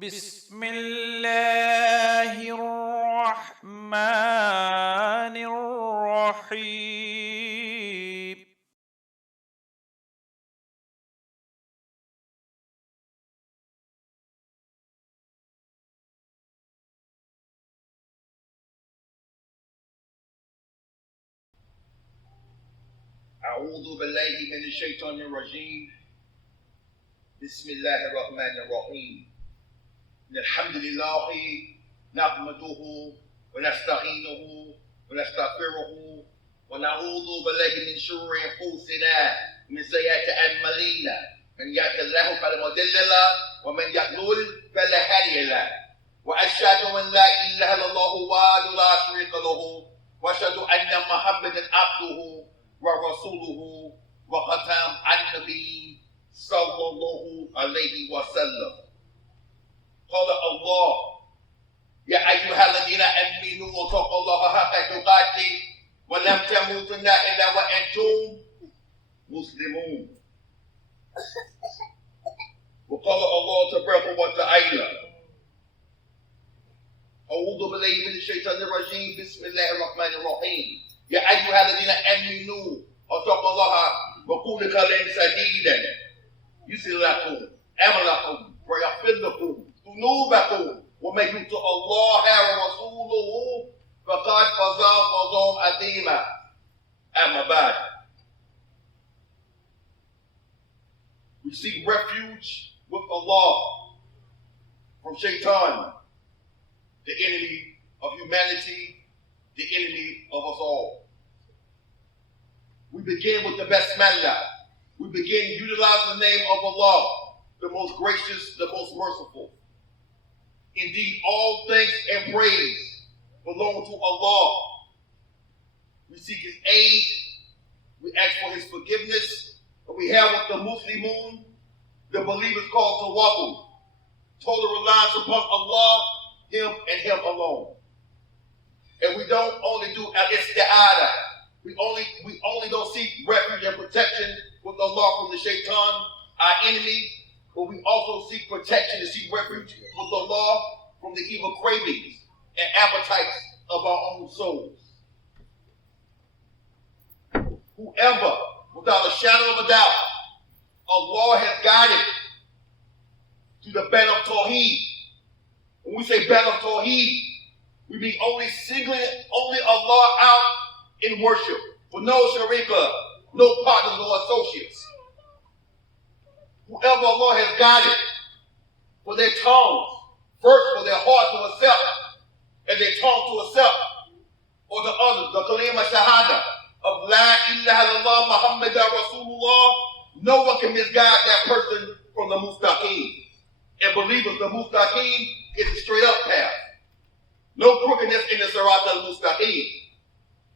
بسم الله الرحمن الرحيم. أعوذ بالله من الشيطان الرجيم. بسم الله الرحمن الرحيم. الحمد لله نحمده ونستعينه ونستغفره ونعوذ بالله من شرور أنفسنا ومن سيئات أعمالنا، من يهد الله فلا مضل له ومن يضلل فلا هادي له، وأشهد أن لا إله إلا الله وحده لا شريك له، وأشهد أن محمدا عبده ورسوله وختم النبي صلى الله عليه وسلم. قال الله: يا أيها الذين آمنوا اتقوا الله حق تقاته ولم تموتن إلا وأنتم مسلمون. وقال الله تبارك وتعالى: أعوذ بالله من الشيطان الرجيم. بسم الله الرحمن الرحيم. يا أيها الذين آمنوا اتقوا الله وقولوا قولا سديدا يصلح لكم أعمالكم ويغفر لكم ذنوبكم، ومن يطع الله ورسوله فقد فاز فوزا عظيما. أما بعد, we seek refuge with Allah from Shaitan, the enemy of humanity, the enemy of us all. We begin with the Basmalah. We begin utilizing the name of Allah, the most gracious, the most merciful. Indeed, all thanks and praise belong to Allah. We seek His aid, we ask for His forgiveness, and we have what the Muslimun, the believers, call tawakkul, total reliance upon Allah, Him and Him alone. And we don't only do al-isti'adah. We only don't seek refuge and protection with Allah from the shaitan, our enemy, but we also seek protection and seek refuge with Allah from the evil cravings and appetites of our own souls. Whoever, without a shadow of a doubt, Allah has guided to the bed of Tawheed. When we say bed of Tawheed, we mean only Allah out in worship, with no sharika, no partners or associates. Whoever Allah has guided for their tongues, first for their heart to accept, and their tongue to accept, or the others, the kalima shahada of la ilaha illallah Muhammadan Rasulullah, no one can misguide that person from the mustaqim. And believers, the mustaqim is a straight up path. No crookedness in the Sirat al-Mustaqim.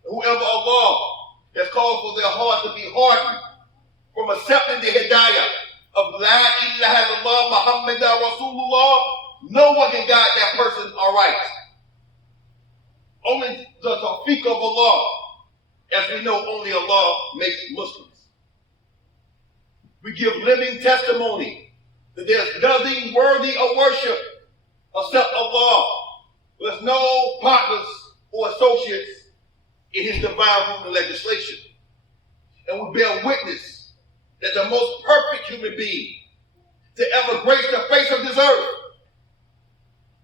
Whoever Allah has called for their heart to be hardened from accepting the hidayah of La ilaha illallah Muhammadan Rasulullah, no one can guide that person aright. Only the tawfiq of Allah. As we know, only Allah makes Muslims. We give living testimony that there's nothing worthy of worship except Allah. There's no partners or associates in His divine rule and legislation. And we bear witness that the most perfect human being to ever grace the face of this earth,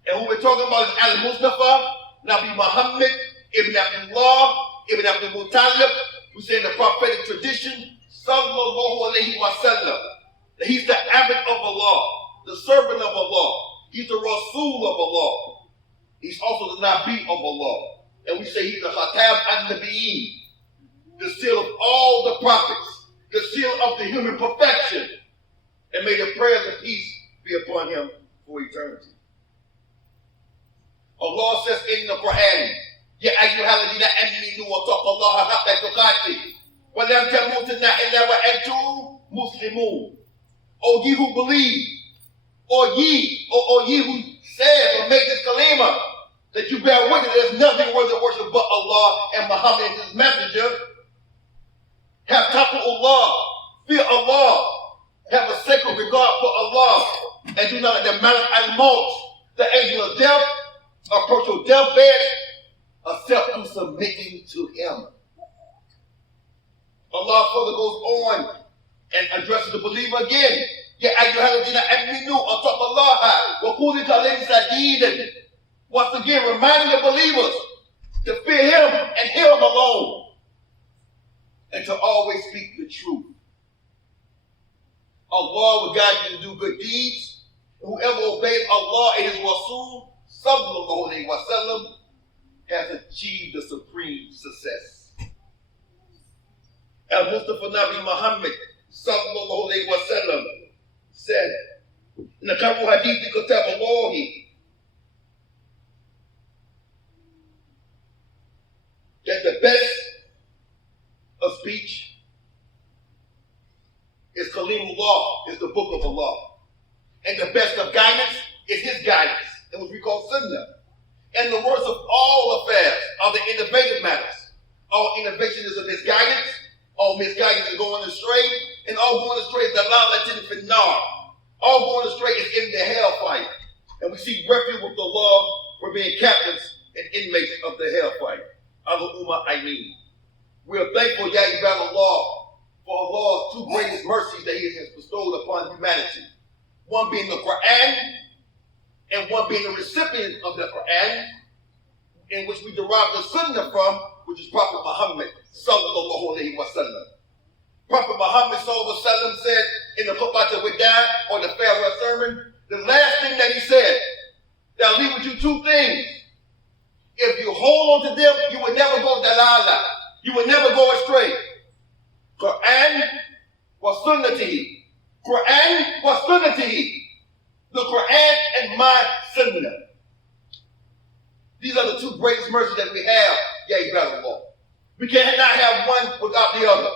and who we're talking about is Al-Mustafa, Nabi Muhammad, Ibn Abdullah, Ibn Abdul Muttalib, who say in the prophetic tradition, Sallallahu Alaihi Wasallam, that he's the abd of Allah, the servant of Allah, he's the Rasul of Allah. He's also the Nabi of Allah. And we say he's the Khatam al-Nabiyyin, the seal of all the prophets, the seal of the human perfection. And may the prayers of peace be upon him for eternity. Allah says in the Quran, Ya ayyuhalladhina aminu wa taqallaha haqqa tuqatih wa lam tamutunna illa wa antum muslimun. O ye who believe, or ye who says or make this kalima, that you bear witness there's nothing worthy of worship but Allah and Muhammad and His messenger. Have taqwa Allah, fear Allah, have a sacred regard for Allah, and and do not let the malak al-maut, the angel of death, approach your deathbed, except through submitting to him. Allah further goes on and addresses the believer again. Once again, reminding the believers to fear him and him alone, and to always speak the truth. Allah will guide you to do good deeds. Whoever obeys Allah and his Rasul, sallallahu alayhi wa sallam, has achieved the supreme success. Al-Mustafa Nabi Muhammad, sallallahu alayhi wa sallam, said, in the Kabu Hadith Kitab Allahi, that the best of speech is Kalimullah, is the book of Allah. And the best of guidance is his guidance, and what we call Sunnah. And the worst of all affairs are the innovative matters. All innovation is a misguidance, all misguidance is going astray, and all going astray is dalalatin finnar. All going astray is in the hellfire. And we seek refuge with the law for being captives and inmates of the hellfire. Allahumma Ameen. We are thankful, Ya Ibad Allah, for Allah's two greatest mercies that he has bestowed upon humanity. One being the Quran, and one being the recipient of the Quran, in which we derive the Sunnah from, which is Prophet Muhammad sallallahu alayhi wa sallam. Prophet Muhammad sallallahu alayhi wa sallam said in the khutba al-wada, or the farewell sermon, the last thing that he said, that I'll leave with you two things. If you hold on to them, you will never go dalala. You will never go astray. Quran wa sunnatihi. Quran wa sunnatihi. The Quran and my sunnah. These are the two greatest mercies that we have, Ya Ibad Allah. We cannot have one without the other.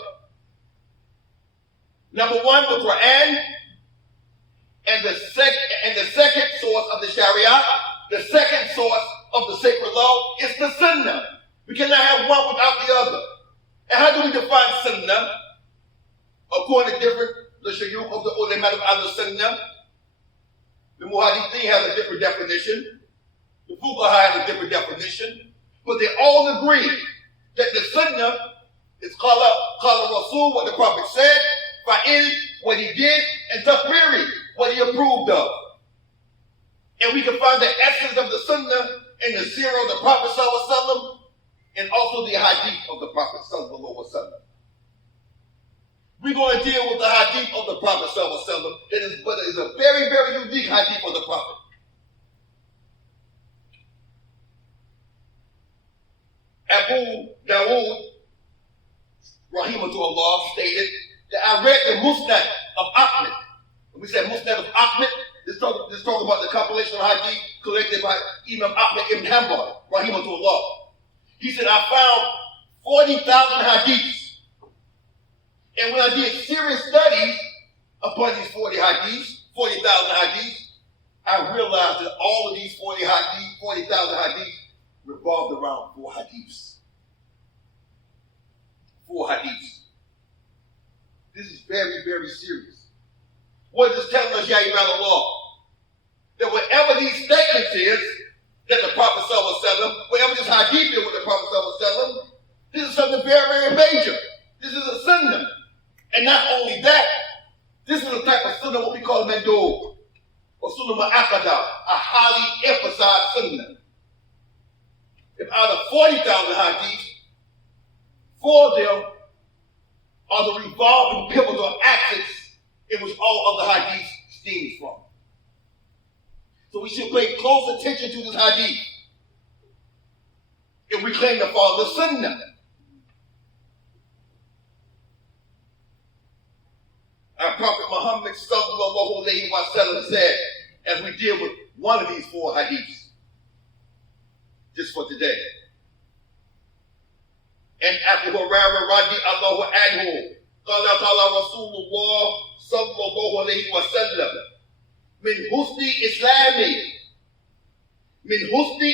Number one, the Quran, and the second source of the Sharia, the second source of the sacred law is the Sunnah. We cannot have one without the other. And how do we define Sunnah? According to the shayukh of the ulama of al-Sunnah, the Muhaddithin has a different definition. The Fuqaha has a different definition. But they all agree that the Sunnah is Qala Rasul, what the Prophet said, Fa'il, what he did, and Taqriri, what he approved of. And we can find the essence of the Sunnah in the Sirah of the Prophet sallallahu alaihi wasallam, and also the Hadith of the Prophet sallallahu alaihi wasallam. We're going to deal with the Hadith of the Prophet sallallahu alaihi wasallam. But it is a very, very unique Hadith of the Prophet. Abu Dawood, rahimahullah, stated that I read the Musnad of Ahmed. When we said Musnad of Ahmed, this talk about the compilation of Hadith collected by Imam Ahmed ibn Hanbal, rahimahullah. He said, I found 40,000 Hadiths. And when I did serious studies upon these 40,000 Hadiths, I realized that all of these 40,000 Hadiths revolved around 4 Hadiths. 4 Hadiths. This is very, very serious. What is this telling us, Ya Ibad Allah? That whatever these statements is, that the Prophet sallallahu alaihi wasallam, whatever this Hadith is with the Prophet sallallahu alaihi wasallam, this is something very, very major. This is a sunnah. And not only that, this is a type of sunnah what we call mandub, or sunnah ma'akada, a highly emphasized sunnah. If out of 40,000 hadiths, 4 of them are the revolving pivotal axis in which all other hadiths stems from. So we should pay close attention to this hadith if we claim to follow the sunnah. Our Prophet Muhammad sallallahu alayhi wa sallam said, as we deal with one of these 4 hadiths, just for today. And Abu Hurairah radiallahu anhu, qala qala Rasulullah sallallahu alayhi wa sallam, min husni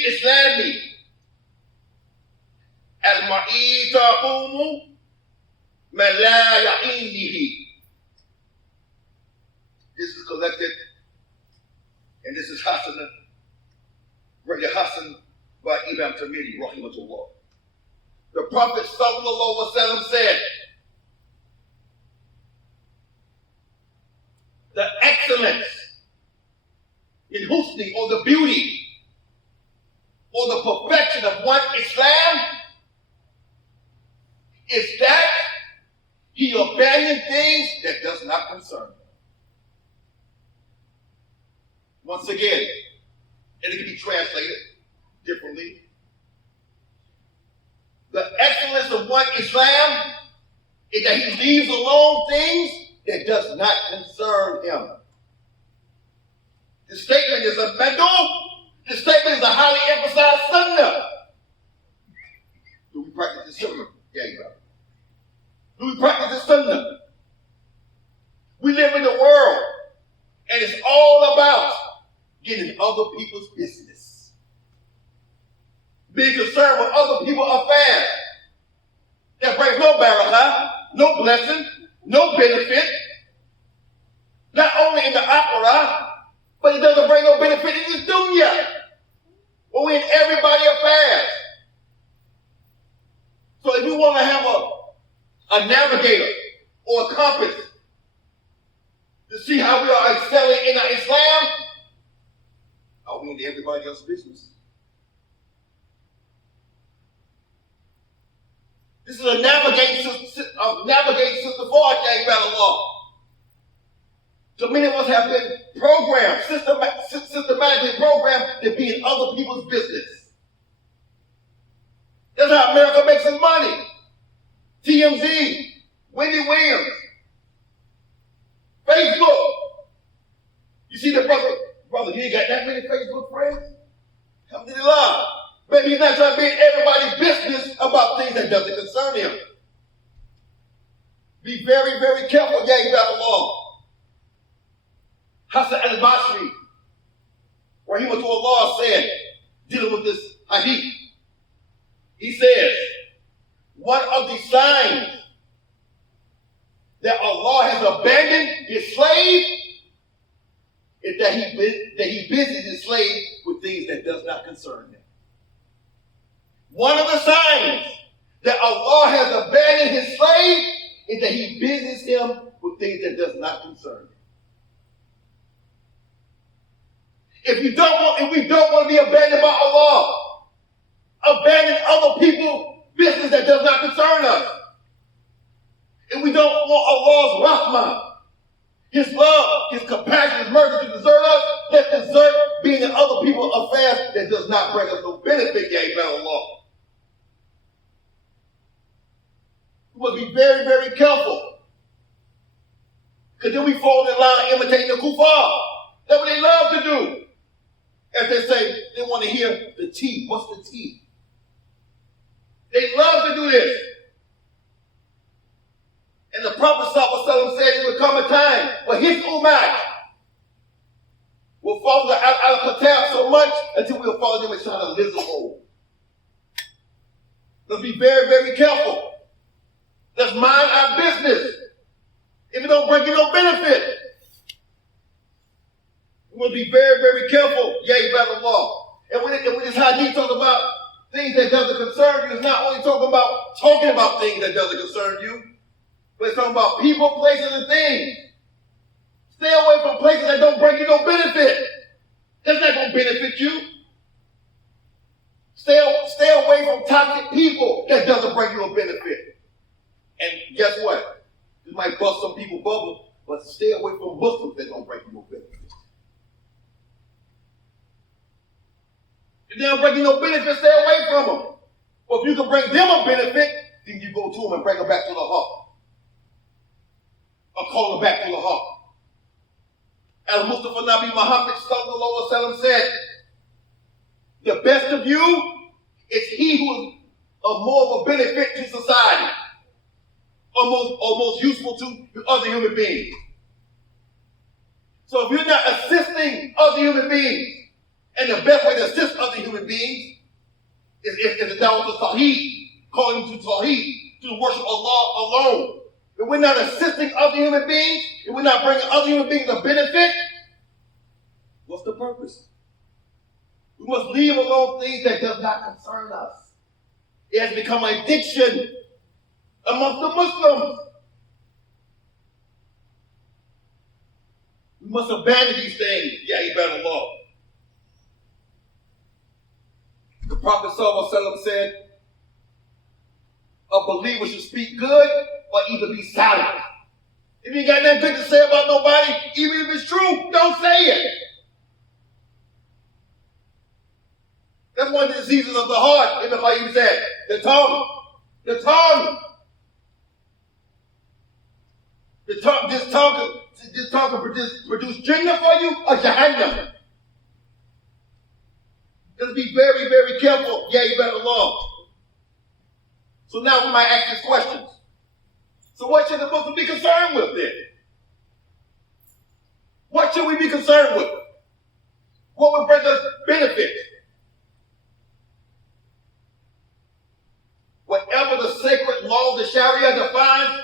islami, al-ma'i taqumu man la ya'inihi. This is collected And this is Greater Hassan by Imam Tirmidhi, rahimahullah. The Prophet sallallahu alaihi wasallam said, the excellence in husni, or the beauty, or the perfection of one Islam is that he abandoned things that does not concern him. Once again, and it can be translated differently. The excellence of one Islam is that he leaves alone things that does not concern him. The statement is a medal. The statement is a highly emphasized sunnah. Do we practice this sunnah? Yeah, you got it. Do we practice this sunnah? We live in the world, and it's all about getting other people's business. Being concerned with other people's affairs. That brings no barakah, no blessing, no benefit. Not only in the akhirah, but it doesn't bring no benefit in this dunya. When we're in everybody's affairs. So if you want to have a navigator or a compass to see how we are excelling in our Islam, are we into everybody else's business? This is a navigating system for our day, Allah. So many of us have been programmed, systematically programmed to be in other people's business. That's how America makes its money. TMZ, Wendy Williams, Facebook. You see the brother, you ain't got that many Facebook friends? Alhamdulillah. Maybe he's not trying to be in everybody's business about things that doesn't concern him. Be very, very careful, yeah, you got the law. Hassan al-Basri, rahimahullah, said, dealing with this hadith, he says, one of the signs that Allah has abandoned his slave is that he busies his slave with things that does not concern him. One of the signs that Allah has abandoned his slave is that he busies him with things that does not concern him. If we don't want to be abandoned by Allah, abandon other people's business that does not concern us. If we don't want Allah's rahmah, His love, His compassion, His mercy to desert us, let's desert being in other people's affairs that does not bring us no benefit, ya Allah. We must be very, very careful. Because then we fall in line imitating the kuffar. That's what they love to do. As they say, they want to hear the tea. What's the tea? They love to do this. And the Prophet ﷺ said there will come a time where his ummah will follow the al-Khatab so much until we'll follow them inside a lizard hole. Let's be very, very careful. Let's mind our business. If it don't bring you no benefit, we must be very, very careful. Yea, by the law. And when this hadith talks about things that doesn't concern you, it's not only talking about things that doesn't concern you, but it's talking about people, places, and things. Stay away from places that don't bring you no benefit. That's not going to benefit you. Stay away from toxic people that doesn't bring you a benefit. And guess what? This might bust some people's bubble, but stay away from Muslims that don't bring you no benefit. If they don't bring you no benefit, stay away from them. But if you can bring them a benefit, then you go to them and bring them back to the heart. Or call them back to the heart. As Mustafa Nabi Muhammad sallallahu alaihi wasallam said, the best of you is he who is of more of a benefit to society, or most useful to other human beings. So if you're not assisting other human beings, and the best way to assist other human beings is the da'wah to Tawheed, calling them to Tawheed, to worship Allah alone. If we're not assisting other human beings, if we're not bringing other human beings a benefit, What's the purpose? We must leave alone things that does not concern us. It has become an addiction amongst the Muslims. We must abandon these things. Yeah, you better love. The Prophet ﷺ said, a believer should speak good or either be silent. If you ain't got nothing good to say about nobody, even if it's true, don't say it. That's one of the diseases of the heart. Ibn Khalid said, the tongue. The tongue. This tongue can produce Jannah for you or Jahannam. Just be very, very careful. Yeah, you better love. So now we might ask these questions. So what should the Muslim be concerned with then? What should we be concerned with? What would bring us benefit? Whatever the sacred law of the Sharia defines,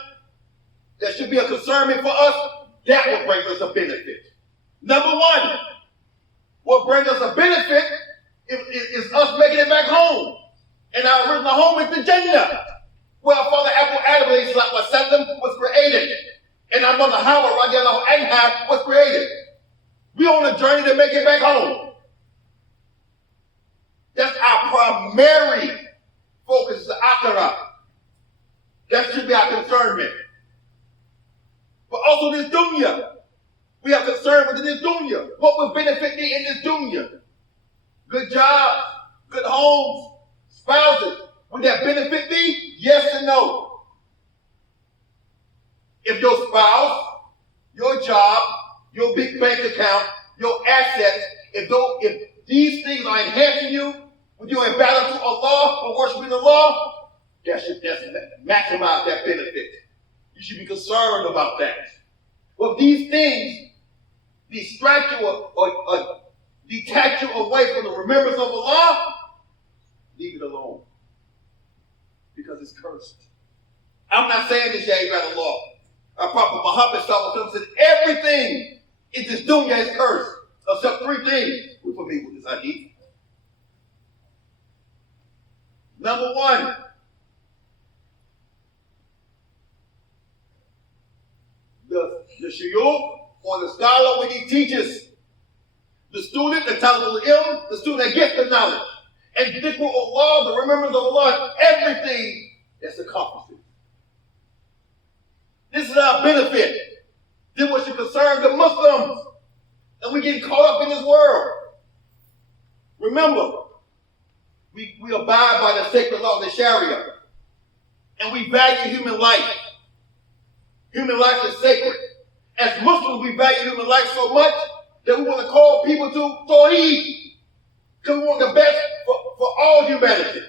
that should be a concern for us, that will bring us a benefit. Number one, what brings us a benefit is us making it back home. And our original home is the Jannah, where our father Adam was created. And our mother Hawa radiallahu anha was created. We're on a journey to make it back home. That's our primary focus, is the akhirah. That should be our concernment. But also this dunya. We have concern with this dunya. What will benefit me in this dunya? Good jobs, good homes, spouses. Would that benefit me? Yes and no. If your spouse, your job, your big bank account, your assets, if these things are enhancing you, when you're in battle to Allah or worshiping Allah, that's maximize that benefit. You should be concerned about that. Well, if these things distract you or detach you away from the remembrance of Allah, leave it alone. Because it's cursed. I'm not saying this, yeah, you better law. Our Prophet Muhammad sallallahu said everything in this dunya is cursed, except three things. We're familiar with this hadith. Number one, the shuyukh or the scholar when he teaches. The student, the talib al-ilm, the student that gets the knowledge. And dhikr Allah, the remembrance of Allah, everything that's accomplished. This is our benefit. This what should concern the Muslims. And we get caught up in this world. Remember, we abide by the sacred law of the Sharia. And we value human life. Human life is sacred. As Muslims, we value human life so much that we want to call people to Tawheed. Because we want the best for all humanity.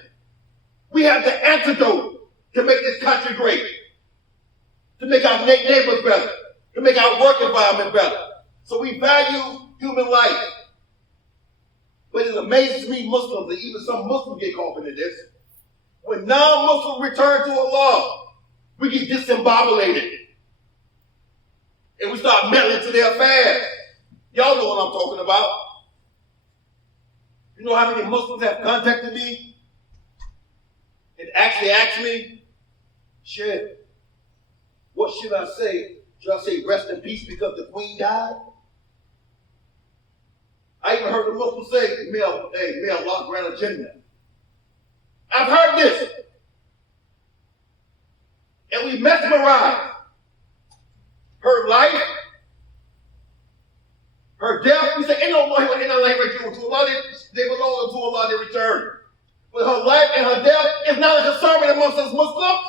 We have the antidote to make this country great. To make our neighbors better. To make our work environment better. So we value human life. But it amazes me, Muslims, that even some Muslims get caught into this. When non-Muslims return to Allah, we get disembobulated. And we start meddling to their affairs. Y'all know what I'm talking about. You know how many Muslims have contacted me and actually asked me, Sheikh, what should I say? Should I say rest in peace because the queen died? I even heard a Muslim say, may Allah grant a Jannah. I've heard this. And we mesmerize her life, her death. We say, to Allah, they belong to Allah, they return. But her life and her death is not a concern amongst us Muslims.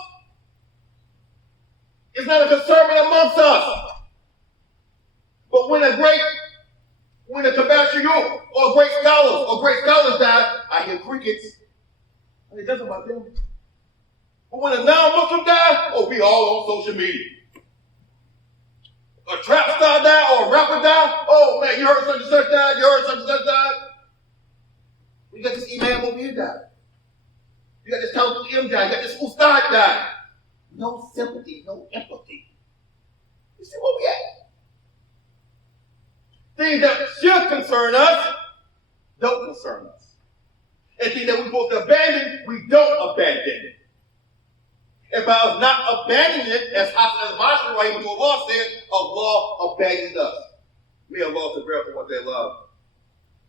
It's not a concern amongst us. But when a Kabashiyuk or great scholars die, I hear crickets. And it doesn't about them. But when a non-Muslim dies, we all on social media. A trap star died or a rapper died. Oh man, you heard such and such died. You heard such and such died. We got this imam over here died. You got this Talib died. You got this Ustad died. No sympathy, no empathy. You see where we at? Things that should concern us don't concern us. And things that we're supposed to abandon, we don't abandon it. And by us not abandoning it, as Hassan al-Basri rahimahullah said, Allah abandoned us. May Allah to bear for what they love.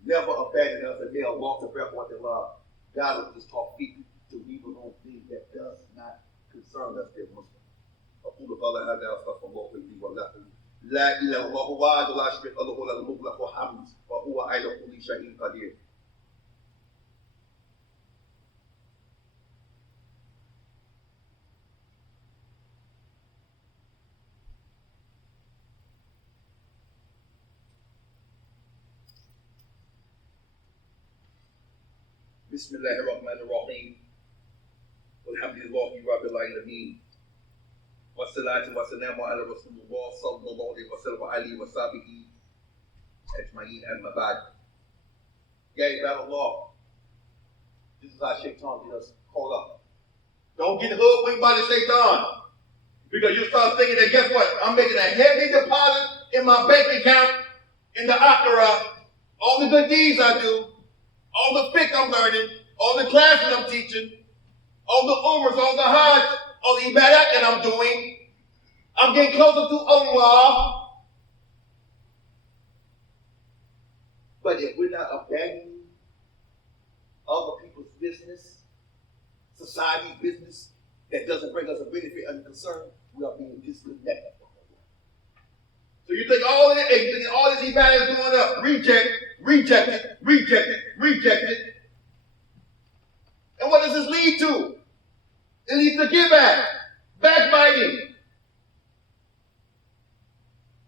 Never abandon us, and may Allah to bear for what they love. God will just talk people to leave alone things that does not concern us, dear Muslims. أقول قال هذا أستغفر الله لي ولكم لا إله إلا الله وحده لا شريك له له الملك والحمد وهو على كل شيء قدير. بسم الله الرحمن الرحيم والحمد لله رب العالمين والصلاة والسلام على رسول الله صلى الله عليه وسلم وعلى وصحبه أجمعين أما بعد. Yeah, about Allah. This is how Shaitan get us caught up. Don't get hoodwinked by the Shaitan. Because you start thinking that, guess what? I'm making a heavy deposit in my bank account, in the Akhirah. All the good deeds I do, all the fiqh I'm learning, all the classes I'm teaching, all the umrahs, all the hajj, all the ibadat that I'm doing, I'm getting closer to Allah. But if we're not abandoning other people's business, society's business, that doesn't bring us a benefit and concern, we are being disconnected from Allah. So you think all this ibadah is going up, reject it. And what does this lead to? It leads to give backbiting.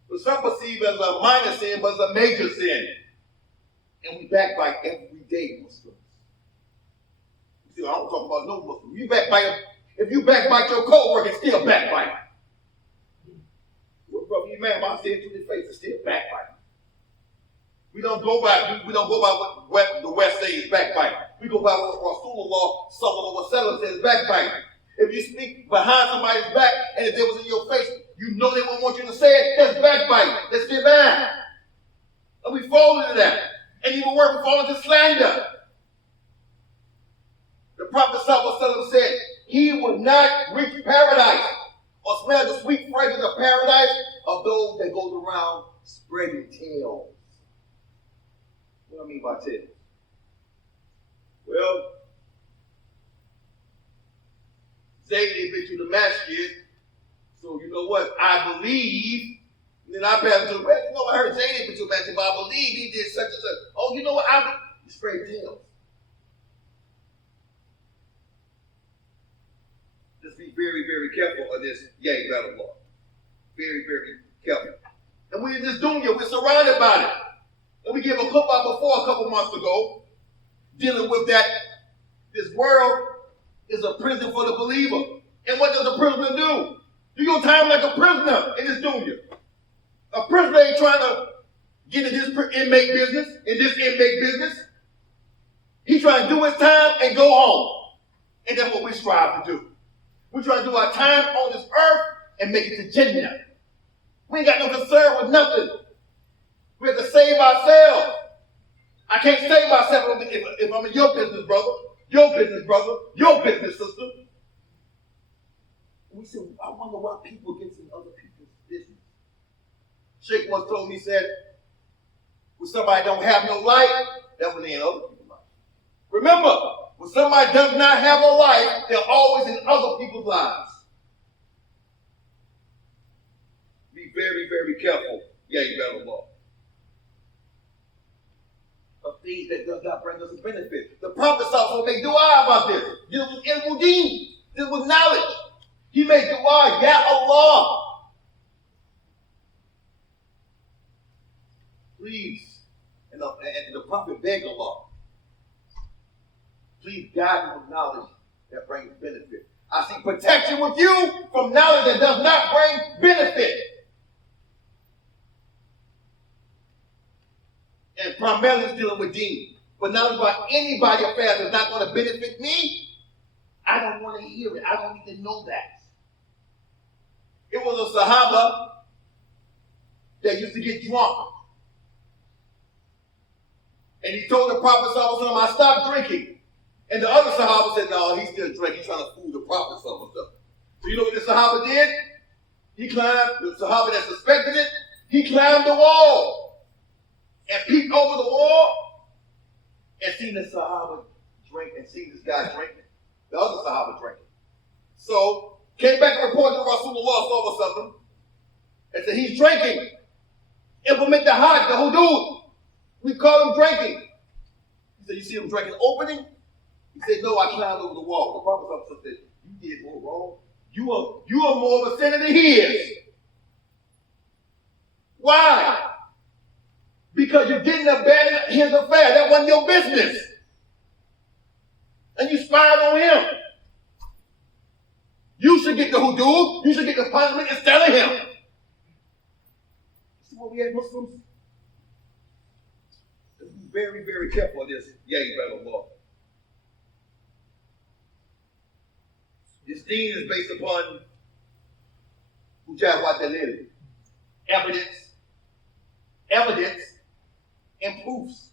But some perceive as a minor sin, but it's a major sin. And we backbite every day, Muslims. You see, I don't talk about no Muslim. If you backbite your co-worker, it's still backbiting. Well, brother, you man, I say it to his face, it's still backbiting. We don't go by what the West say is backbiting. We go by what Rasulullah sallallahu alaihi wasallam says backbiting. If you speak behind somebody's back and if it was in your face, you know they won't want you to say it, that's backbiting. That's bad. And we fall into that. And even worse, we fall into slander. The Prophet sallallahu alaihi wasallam said he would not reach paradise or smell the sweet fragrance of paradise of those that goes around spreading tales. What do I mean by tales? Well, Zayd had been to the masjid, so you know what? I believe, and then I passed to the rest. You know, I heard Zayd had been to the masjid, but I believe he did such and such. Oh, you know what? You spread tales. Just be very, very careful of this yay battle law. Very, very careful. And we're in this dunya, we're surrounded by it. And we gave a khutbah before a couple months ago, dealing with that. This world is a prison for the believer. And what does a prisoner do? Do your time like a prisoner in this dunya. A prisoner ain't trying to get in this inmate business. He's trying to do his time and go home. And that's what we strive to do. We try to do our time on this earth and make it to Jannah. We ain't got no concern with nothing. We have to save ourselves. I can't save myself if I'm in your business, brother, your business, sister. And we said, I wonder why people get in other people's business. Sheikh once told me, he said, when somebody don't have no life, that's when they're in other people's life. Remember, when somebody does not have a life, they're always in other people's lives. Be very, very careful. Yeah, you better love. Of things that does not bring us a benefit. The Prophet also made dua about this. This was ilmudeen. This was knowledge. He made dua, Ya Allah. Please. And the Prophet begged Allah. Please guide me with knowledge that brings benefit. I seek protection with you from knowledge that does not bring benefit. And primarily it's dealing with deen. But knowledge about anybody affairs that's not going to benefit me, I don't want to hear it. I don't need to know that. It was a Sahaba that used to get drunk. And he told the Prophet sallallahu alaihi wasallam, I stopped drinking. And the other Sahaba said, no, he's still drinking. He's trying to fool the Prophet sallallahu alaihi wasallam. So you know what the Sahaba did? He climbed, the Sahaba that suspected it, he climbed the wall and peeked over the wall and seen the Sahaba drink and seen this guy drinking. The other Sahaba drinking. So, came back and reported to Rasulullah sallallahu alaihi wasallam and said, he's drinking. Implement the Hajj, the hudud. We call him drinking. He said, you see him drinking opening? He said, no, I climbed over the wall. The Prophet said, you did more wrong. You are more of a sinner than he is. Why? Because you didn't abandon his affair. That wasn't your business. And you spied on him. You should get the hudud. You should get the punishment instead of him. See what we have Muslims? Be very, very careful of this. Yeah, you better law. This deen is based upon evidence, and proofs.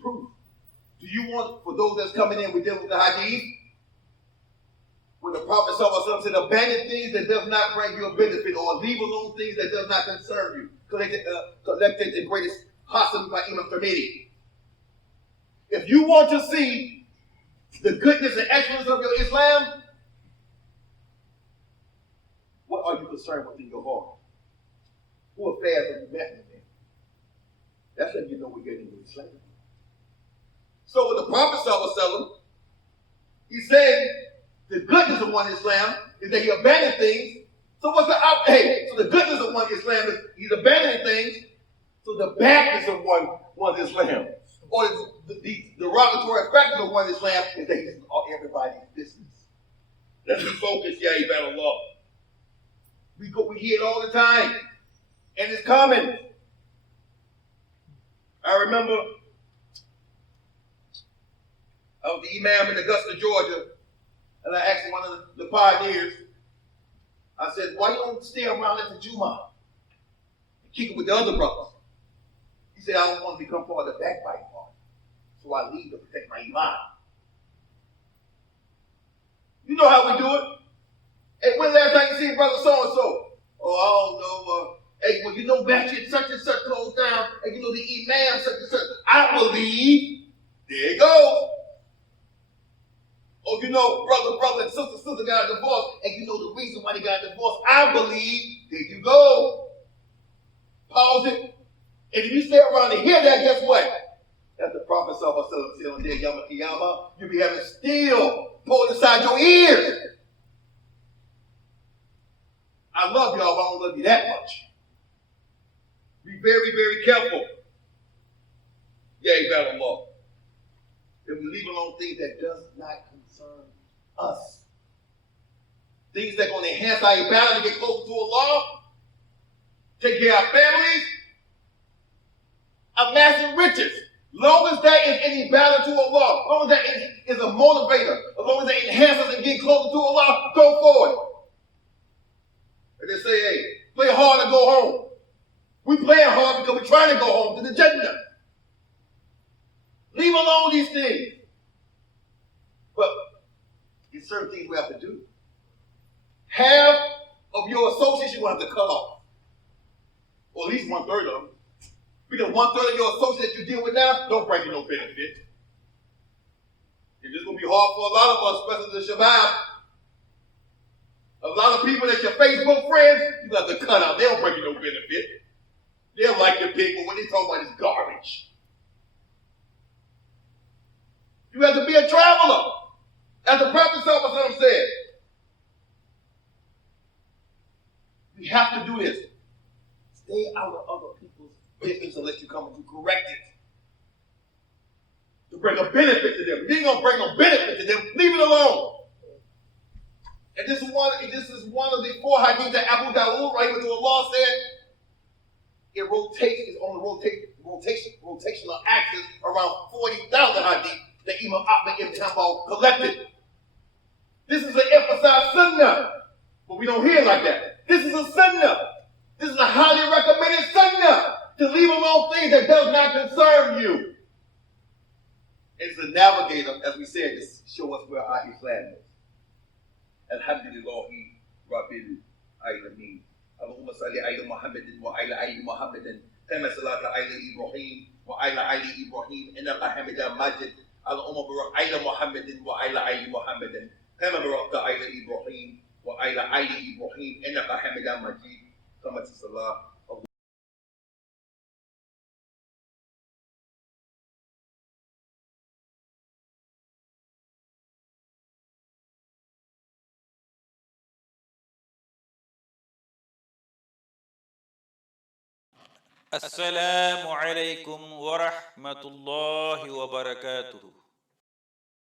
Proof. Do you want, for those that's coming in, we deal with the hadith, when the Prophet ﷺ said, abandon things that does not bring you a benefit, or leave alone things that does not concern you. Collected the greatest Hassan by Imam Khalid. If you want to see the goodness and excellence of your Islam, what are you concerned with in your heart? Who affairs are you messing with? That's when you know we're getting into Islam. So with the Prophet ﷺ, he said the goodness of one Islam is that he abandoned things. So what's the so the goodness of one Islam is he's abandoning things. So the badness of one's Islam, or the derogatory factors of one Islam, is that he's everybody's business. Let's be focused, yeah, you better love. We hear it all the time, and it's common. I remember I was the imam in Augusta, Georgia, and I asked one of the pioneers, I said, why you don't stay around at the Jumu'ah and kick it with the other brothers? He said, I don't want to become part of the backbiting part, so I leave to protect my iman. You know how we do it. Hey, when last time you see brother so-and-so? Oh, I don't know. Hey, well, you know, Masjid such and such closed down, and you know the imam such and such. I believe. There you go. Oh, you know, brother and sister got a divorce, and you know the reason why they got a divorce. I believe. There you go. Pause it. And if you stay around and hear that, guess what? That's the Prophet sallallahu alaihi wasallam said on there, Yawm al-Qiyamah, you'll be having steel pulled inside your ears. I love y'all, but I don't love you that much. Be very, very careful. Yeah, you better love. That we leave alone things that does not concern us. Things that are going to enhance our ibadah to get closer to Allah, take care of our families, amassing riches. Long as that is any ibadah to Allah, as long as that is a motivator, as long as that enhances us and get closer to Allah, go forward. And they say, hey, play hard and go home. We playing hard because we're trying to go home to the Jannah. Leave alone these things. But there's certain things we have to do. Half of your associates you're going to have to cut off. Or at least 1/3 of them. Because 1/3 of your associates you deal with now don't bring you no benefit. And it's going to be hard for a lot of us, especially the Shabbat. A lot of people that's your Facebook friends, you have to cut out. They don't bring you no benefit. They'll like your pig, but when they talk about it's garbage. You have to be a traveler. As the Prophet ﷺ said, we have to do this. Stay out of other people's business unless you come to correct it. To bring a benefit to them. If you ain't going to bring no benefit to them, leave it alone. And this is one of the 4 hadiths that Abu Dawood, rahimahullah, said. It rotates, it's on the rotational axis around 40,000 hadith that Imam Ahmad ibn Hanbal collected. This is an emphasized sunnah, but we don't hear it like that. This is a sunnah. This is a highly recommended sunnah. to leave alone things that does not concern you. It's a navigator, as we said, to show us where our Islam is. Alhamdulillahi Rabbil Alameen. Allahumma salli ala Muhammadin wa ala ali Muhammadin. Kama salata ala Ibrahim wa ala ali Ibrahim. Innaka Hamidun Majid. Allahumma barak ala Muhammadin wa ala ali Muhammadin. Kama barakta ala Ibrahim wa ala ali Ibrahim. Innaka Hamidun Majid. Kama salah. السلام عليكم ورحمة الله وبركاته.